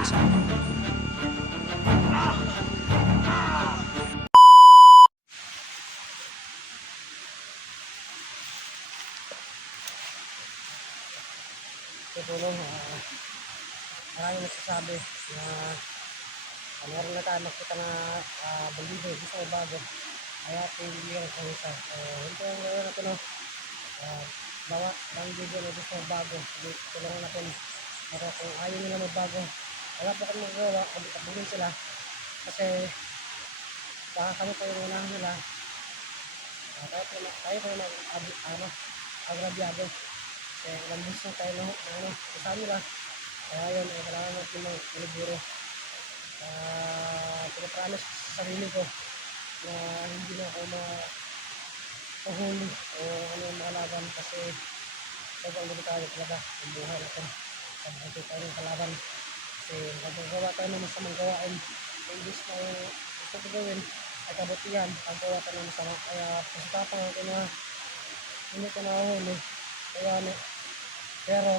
bansa. Tutulong, maraming nagsasabi na meron na tayo makita na bandido, gusto ko bago. Kaya pinilihan ko isa. Hindi ang gawin natin, no? Bawa, bandido na gusto ko bago. Tulungan natin. Pero kung ayaw nila magbago, wala pa kami magawa, kabulin sila. Kasi baka kami pa yung unahan nila. Tayo pa yung agrabyado. Kasi ilang buwis na tayo kasama nila. Kaya yun, kailangan natin ng liburo. Pinapromise sa sarili ko na hindi na ako mahuli o ano yung mga laban kasi sobrang delikado talaga ang buhay natin. Sabi tayo ng kalaban kasi magagawa tayo ng masamang gawain. Imbis na yung gusto ko gawin ay kabutihan, paggawa tayo ng masama. Kaya kasapang natin na hindi ko nahuli. Kaya pero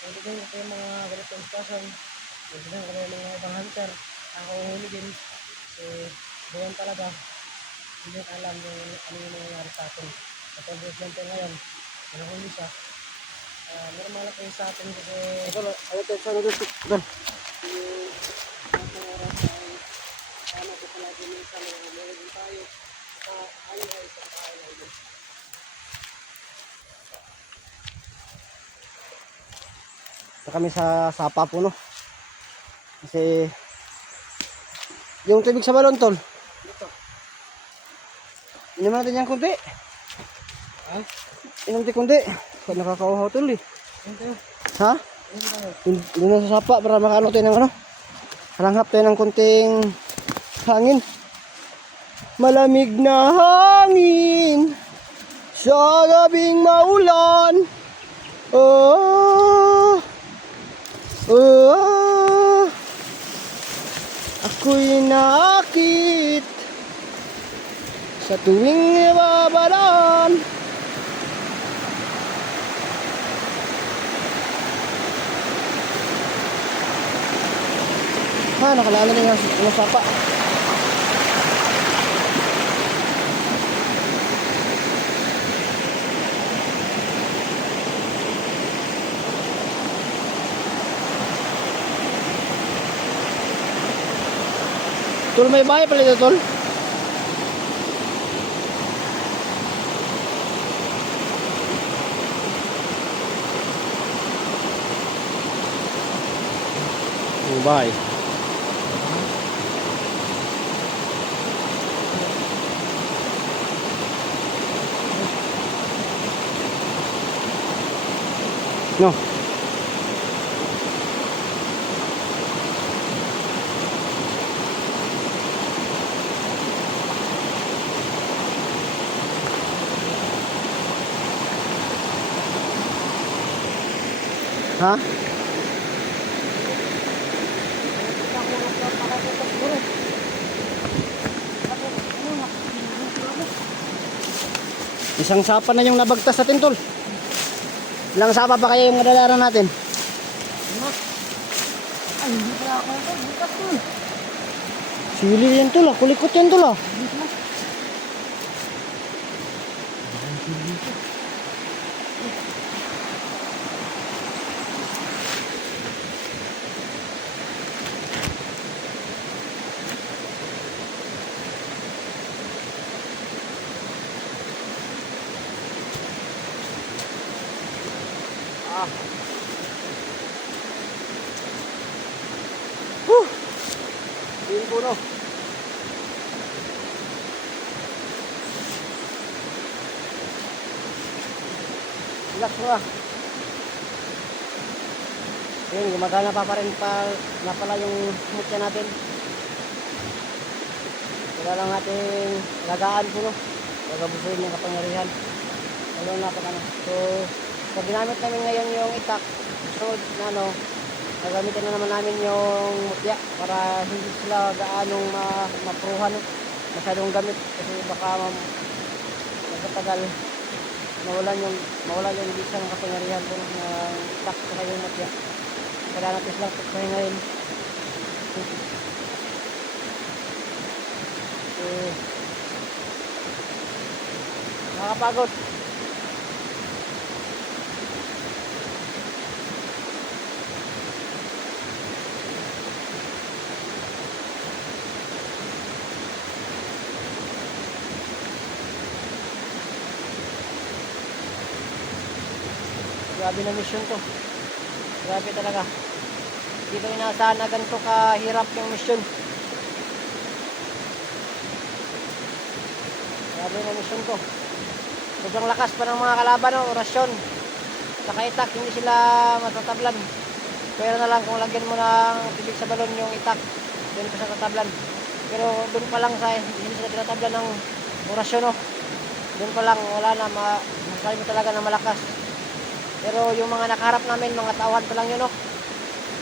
kung bigyan ko yung mga ganitong station, kung bigyan ko yung mga ibang hunter, ako huli din. Kasi doon talaga, hindi ko alam ano yung nangyayari sa atin. Sa 12 years lang tayo ngayon, nahuli siya. Normal ako yung sa atin kasi ano tayo sa nagulog doon. Yung oras ay ano ko pala ginisa na meron tayo sa highway sa highway. Ito kami sa sapa po, no? Kasi yung tubig sa balon, tol. Dito. Inom natin yan kunti. Ha? Inom natin kunti. Kaya nakakauhaw, tol, eh. Ha? Doon na sa sapa para makaano tayo ng ano. Halanghap tayo ng kunting hangin. Malamig na hangin sa gabing maulan. Oh, oh, ako'y naakit sa tuwing babalan. Nakalala na yung sapa. Tol, may bahay pala dito, tol. May bahay. No. Ha? Isang sapa na yung nabagtas natin, tol. Ilang sapa pa kaya yung madalaran natin? Ay, hindi pala ako ito. Bukas, tol. Sili yan, tol. Kulikot yan, tol. Yung puno. Relax mo. Ayun, gumagana pa rin na pala yung mutya natin. Wala lang natin lagaan puno. Gagabusuin yung kapangyarihan. Lalo na pag ano. So, pag ginamit namin ngayon yung itak, sunod na ano, gagamitin na naman namin yung mutya para hindi sila gaanong mapruhan, masyadong gamit kasi baka magkatagal mawalan yung bisa ng kapangyarihan ko ng itak sa yung mutya. Kailangan natin silang pagpahingayin Nakakapagod. Grabe na mission to. Grabe talaga. Hindi ko inaasahan na ganito kahirap yung mission. Grabe na mission to. Sobrang lakas pa ng mga kalaban, no? Orasyon. Saka itak, hindi sila matatablan. Pero na lang kung lagyan mo ng tubig sa balon yung itak, doon pa sa tatablan. Pero doon pa lang sa hindi sila tinatablan ng orasyon, no? Doon pa lang wala na, masali mo talaga na malakas. Pero yung mga nakaharap namin, mga tauhan pa lang yun, no?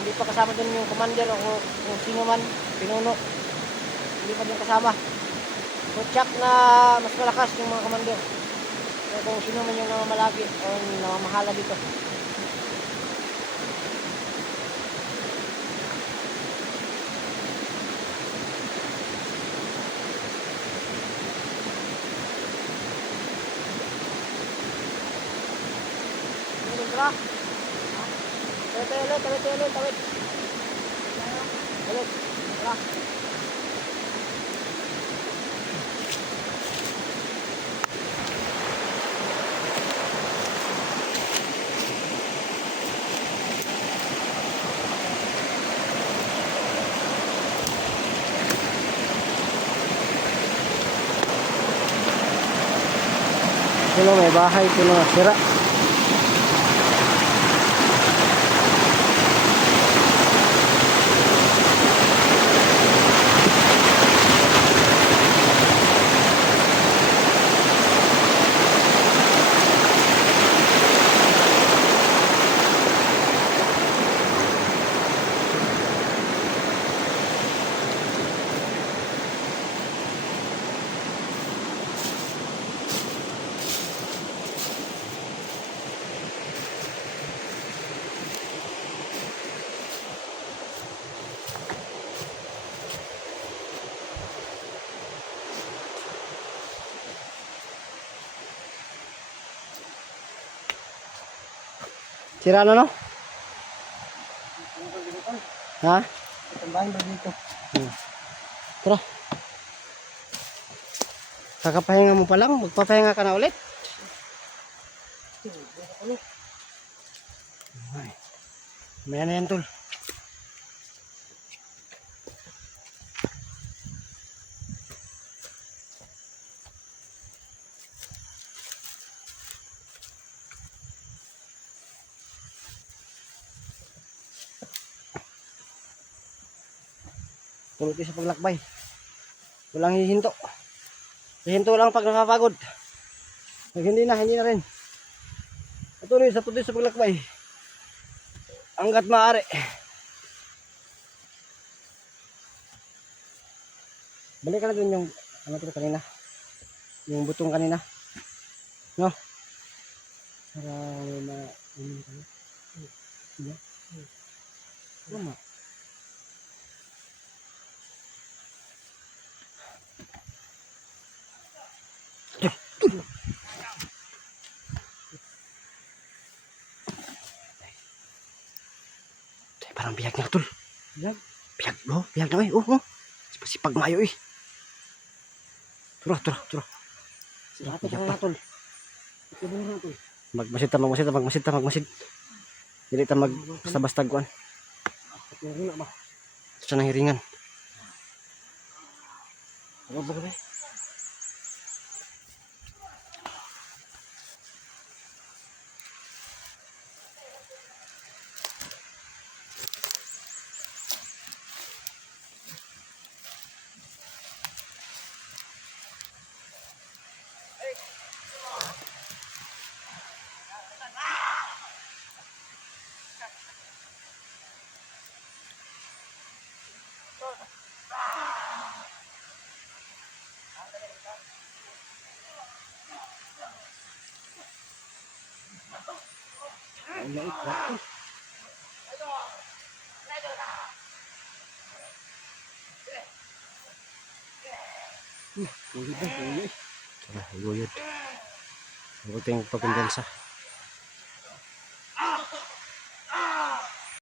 Hindi pa kasama doon yung commander o kung sino man, pinuno. Hindi pa din kasama. So check na mas malakas yung mga commander. So kung sino man yung namamalagi o namamahala dito. Tara. Tawid. Ulit. Tara. Puno, may bahay, puno na sira. Sira na, no? Ha? Tambahin ba dito? Tara. Kakapahinga mo pa lang, magpapahinga ka na ulit. Maya na yan, tol. Tulog sa paglakbay. Walang hihinto. Hihinto lang pag nakapagod. Pag hindi na rin. Patuloy sa paglakbay. Hanggat maaari. Balik ka na dun yung ano ito kanina. Yung butong kanina. No? Para na tama. Parang biyag na, tol. Biyag, oh, biyag na, eh. Oh. Sipag mayo, eh. Tura. Sipag na, tol. Magmasid. Dili ta basta kuan. Sa nang hiringan. Ano ba? Ang lait, Guyod na, guyod. Tara, guyod. Huwag tayong pagkumpiyansa.